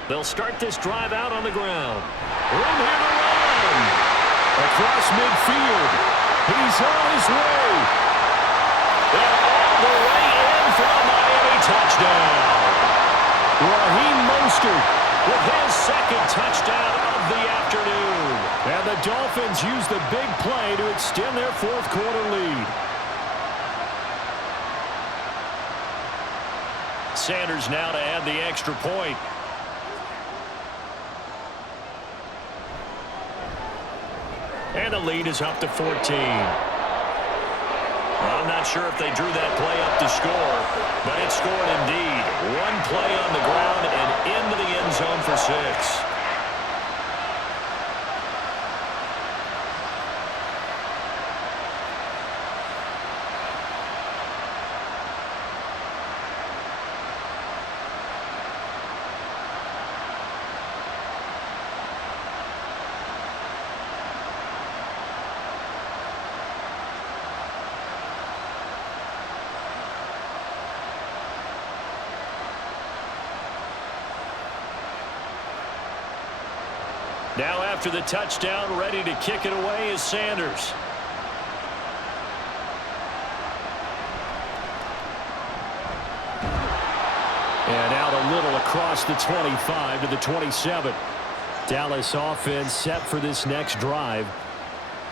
They'll start this drive out on the ground. Room here to run. Across midfield. He's on his way. And all the way in for a Miami touchdown. Raheem Mostert with his 2nd touchdown of the afternoon. And the Dolphins use the big play to extend their 4th quarter lead. Sanders now to add the extra point. And the lead is up to 14. I'm not sure if they drew that play up to score, but it scored indeed. 1 play on the ground and into the end zone for 6. Now after the touchdown, ready to kick it away is Sanders. And out a little across the 25 to the 27. Dallas offense set for this next drive.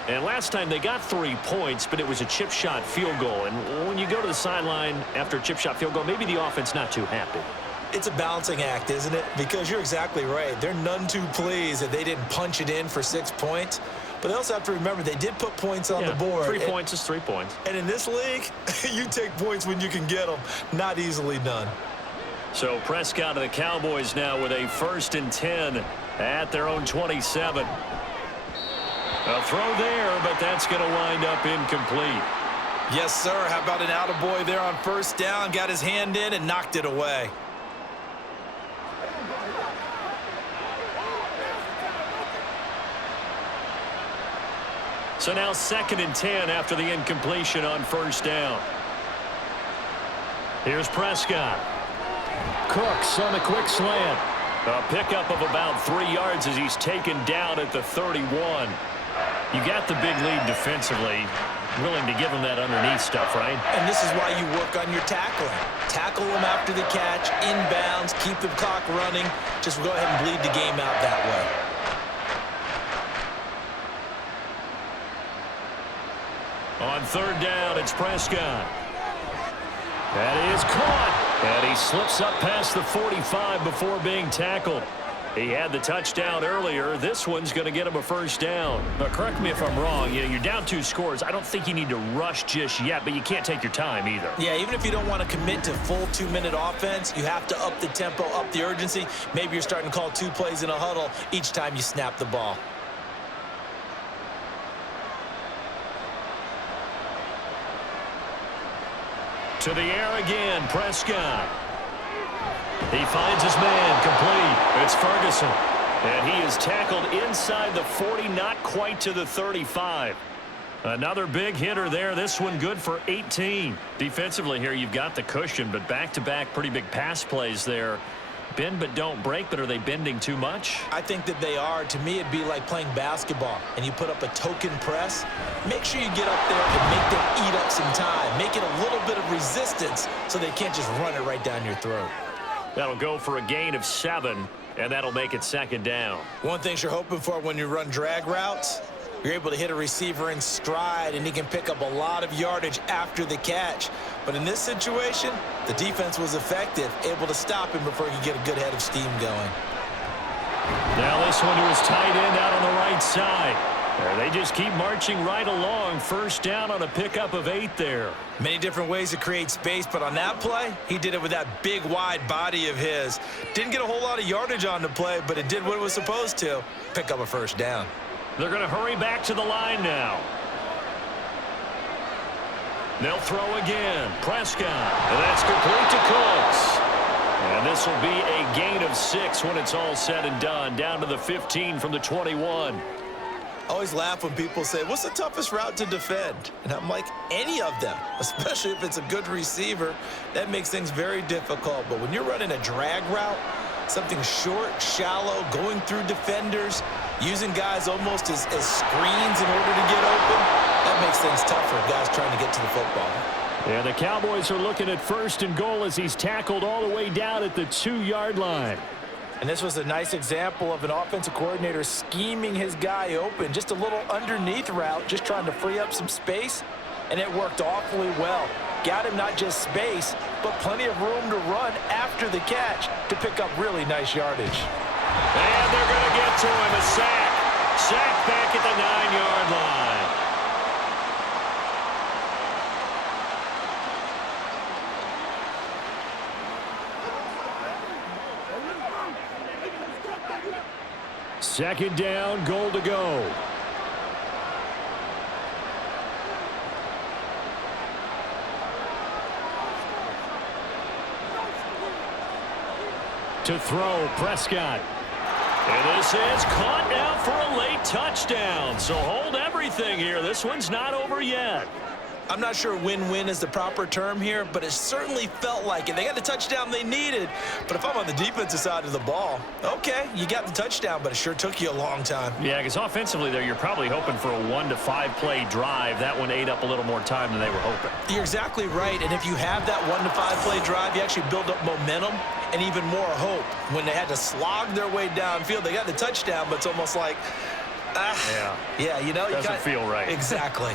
And last time they got 3 points, but it was a chip shot field goal. And when you go to the sideline after a chip shot field goal, maybe the offense not too happy. It's a balancing act, isn't it? Because you're exactly right. They're none too pleased that they didn't punch it in for 6 points. But they also have to remember they did put points on the board. 3 points is 3 points. And in this league, you take points when you can get them. Not easily done. So Prescott of the Cowboys now with a 1st and 10 at their own 27. A throw there, but that's going to wind up incomplete. Yes, sir. How about an attaboy there on 1st down? Got his hand in and knocked it away. So now 2nd and 10 after the incompletion on 1st down. Here's Prescott. Cooks on the quick slant. A pickup of about 3 yards as he's taken down at the 31. You got the big lead defensively. Willing to give him that underneath stuff, right? And this is why you work on your tackling. Tackle them after the catch, inbounds, keep the clock running. Just go ahead and bleed the game out that way. On 3rd down, it's Prescott. That is caught. And he slips up past the 45 before being tackled. He had the touchdown earlier. This one's going to get him a 1st down. But correct me if I'm wrong. You know, you're down 2 scores. I don't think you need to rush just yet, but you can't take your time either. Yeah, even if you don't want to commit to full 2-minute offense, you have to up the tempo, up the urgency. Maybe you're starting to call 2 plays in a huddle each time you snap the ball. To the air again, Prescott. He finds his man, complete. It's Ferguson. And he is tackled inside the 40, not quite to the 35. Another big hitter there. This one good for 18. Defensively here, you've got the cushion, but back-to-back pretty big pass plays there. Bend but don't break, but are they bending too much? I think that they are. To me, it'd be like playing basketball, and you put up a token press. Make sure you get up there and make them eat up some time. Make it a little bit of resistance so they can't just run it right down your throat. That'll go for a gain of 7, and that'll make it 2nd down. One thing you're hoping for when you run drag routes, you're able to hit a receiver in stride, and he can pick up a lot of yardage after the catch. But in this situation, the defense was effective, able to stop him before he could get a good head of steam going. Now this one to his tight end out on the right side. There, they just keep marching right along. 1st down on a pickup of 8 there. Many different ways to create space, but on that play, he did it with that big, wide body of his. Didn't get a whole lot of yardage on the play, but it did what it was supposed to. Pick up a 1st down. They're going to hurry back to the line now. They'll throw again. Prescott. And that's complete to Cooks. And this will be a gain of 6 when it's all said and done. Down to the 15 from the 21. I always laugh when people say, what's the toughest route to defend? And I'm like, any of them, especially if it's a good receiver. That makes things very difficult. But when you're running a drag route, something short, shallow, going through defenders, using guys almost as screens in order to get open, that makes things tough for guys trying to get to the football. Yeah, the Cowboys are looking at 1st and goal as he's tackled all the way down at the 2-yard line. And this was a nice example of an offensive coordinator scheming his guy open. Just a little underneath route, just trying to free up some space, and it worked awfully well. Got him not just space, but plenty of room to run after the catch to pick up really nice yardage. And they're going to get to him, a sack. Sack back at the 9-yard line. Second down, goal to go. To throw, Prescott. And this is caught now for a late touchdown. So hold everything here. This one's not over yet. I'm not sure win-win is the proper term here, but it certainly felt like it. They got the touchdown they needed, but if I'm on the defensive side of the ball, okay, you got the touchdown, but it sure took you a long time. Yeah, because offensively there, you're probably hoping for a 1 to 5 play drive. That one ate up a little more time than they were hoping. You're exactly right, and if you have that 1 to 5 play drive, you actually build up momentum and even more hope. When they had to slog their way downfield, they got the touchdown, but it's almost like Yeah, you know. Doesn't feel right. Exactly.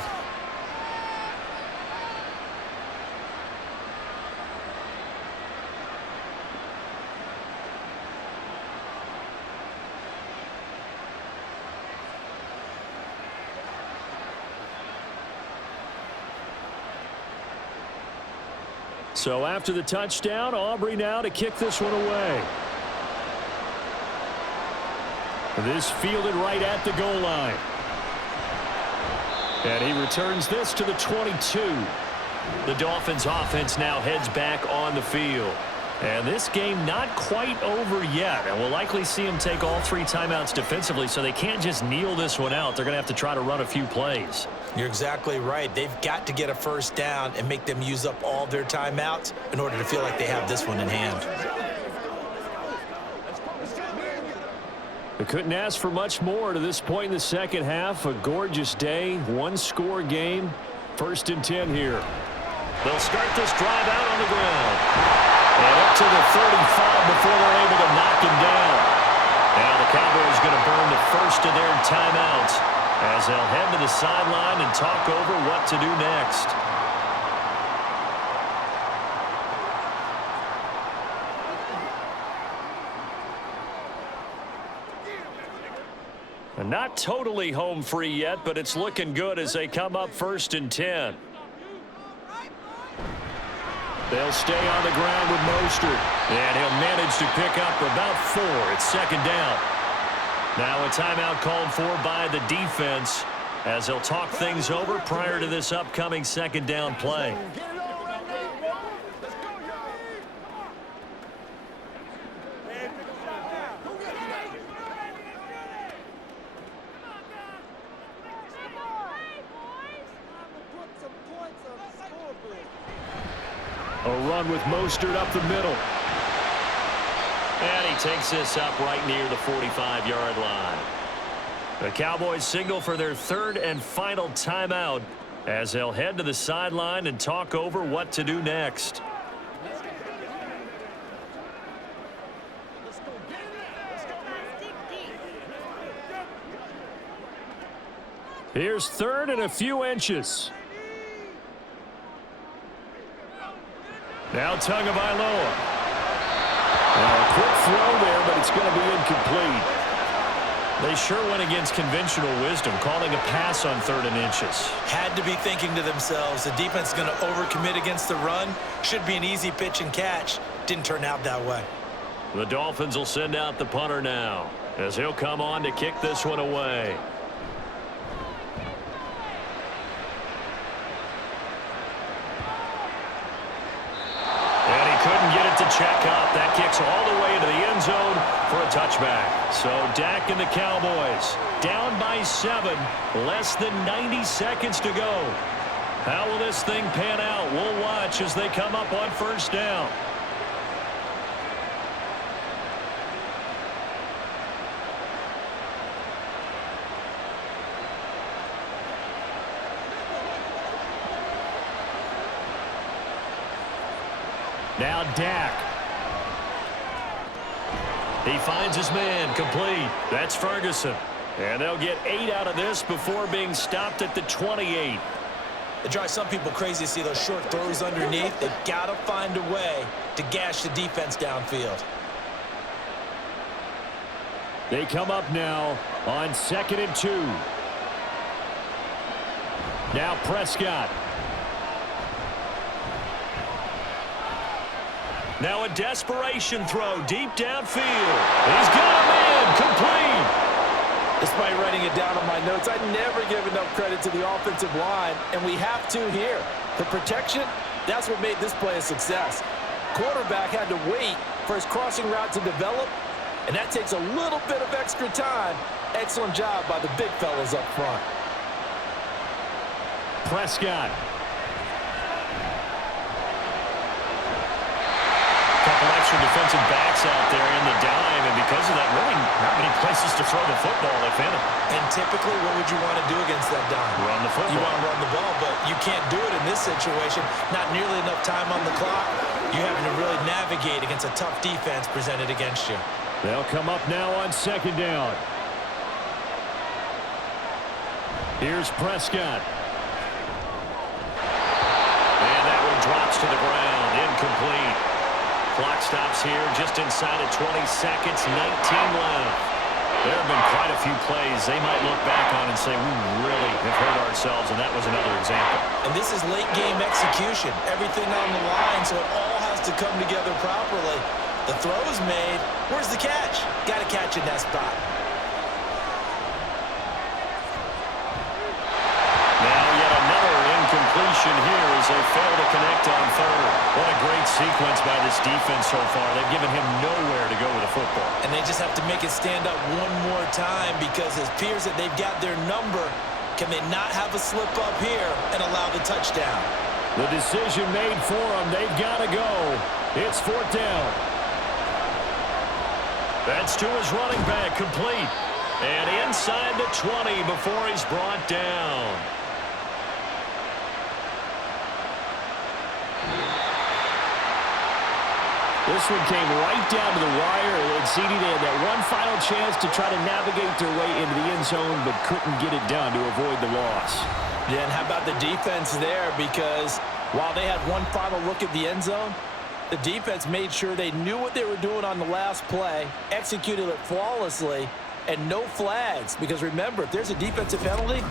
So after the touchdown, Aubrey now to kick this one away. This fielded right at the goal line. And he returns this to the 22. The Dolphins offense now heads back on the field. And this game not quite over yet. And we'll likely see them take all 3 timeouts defensively, so they can't just kneel this one out. They're going to have to try to run a few plays. You're exactly right. They've got to get a first down and make them use up all their timeouts in order to feel like they have this one in hand. They couldn't ask for much more to this point in the second half. A gorgeous day, 1-score game. 1st and 10 here. They'll start this drive out on the ground. And up to the 35 before they're able to knock him down. Now the Cowboys going to burn the first of their timeouts as they'll head to the sideline and talk over what to do next. And not totally home free yet, but it's looking good as they come up 1st and 10. They'll stay on the ground with Mostert. And he'll manage to pick up about 4. It's 2nd down. Now a timeout called for by the defense as they'll talk things over prior to this upcoming 2nd down play. A run with Mostert up the middle. And he takes this up right near the 45-yard line. The Cowboys signal for their 3rd and final timeout as they'll head to the sideline and talk over what to do next. Here's 3rd and a few inches. Now Tagovailoa. Now a quick throw there, but it's going to be incomplete. They sure went against conventional wisdom, calling a pass on 3rd and inches. Had to be thinking to themselves, the defense is going to overcommit against the run. Should be an easy pitch and catch. Didn't turn out that way. The Dolphins will send out the punter now as he'll come on to kick this one away. To check up. That kicks all the way into the end zone for a touchback. So Dak and the Cowboys down by 7, less than 90 seconds to go. How will this thing pan out? We'll watch as they come up on 1st down. Now Dak. He finds his man, complete. That's Ferguson. And they'll get 8 out of this before being stopped at the 28. It drives some people crazy to see those short throws underneath. They've got to find a way to gash the defense downfield. They come up now on 2nd and 2. Now Prescott. Now a desperation throw deep downfield. He's got a man, complete. Despite writing it down on my notes, I never give enough credit to the offensive line, and we have to here. The protection, that's what made this play a success. Quarterback had to wait for his crossing route to develop, and that takes a little bit of extra time. Excellent job by the big fellas up front. Prescott. Couple extra defensive backs out there in the dime, and because of that, really not many places to throw the football, if any. And typically, what would you want to do against that dime? Run the football. You want to run the ball, but you can't do it in this situation. Not nearly enough time on the clock. You're having to really navigate against a tough defense presented against you. They'll come up now on 2nd down. Here's Prescott. And that one drops to the ground. Incomplete. Clock stops here just inside of 20 seconds. 19 left. There have been quite a few plays they might look back on and say, we really have hurt ourselves, and that was another example. And this is late game execution. Everything on the line, so it all has to come together properly. The throw is made. Where's the catch? Got to catch in that spot. Now yet another incompletion here as they fail to connect on third. What a great sequence by this defense so far. They've given him nowhere to go with the football. And they just have to make it stand up one more time because it appears that they've got their number. Can they not have a slip up here and allow the touchdown? The decision made for them. They've got to go. It's fourth down. That's to his running back, complete. And inside the 20 before he's brought down. This one came right down to the wire. And CD, they had that one final chance to try to navigate their way into the end zone, but couldn't get it done to avoid the loss. Yeah, and how about the defense there? Because while they had one final look at the end zone, the defense made sure they knew what they were doing on the last play, executed it flawlessly, and no flags. Because remember, if there's a defensive penalty,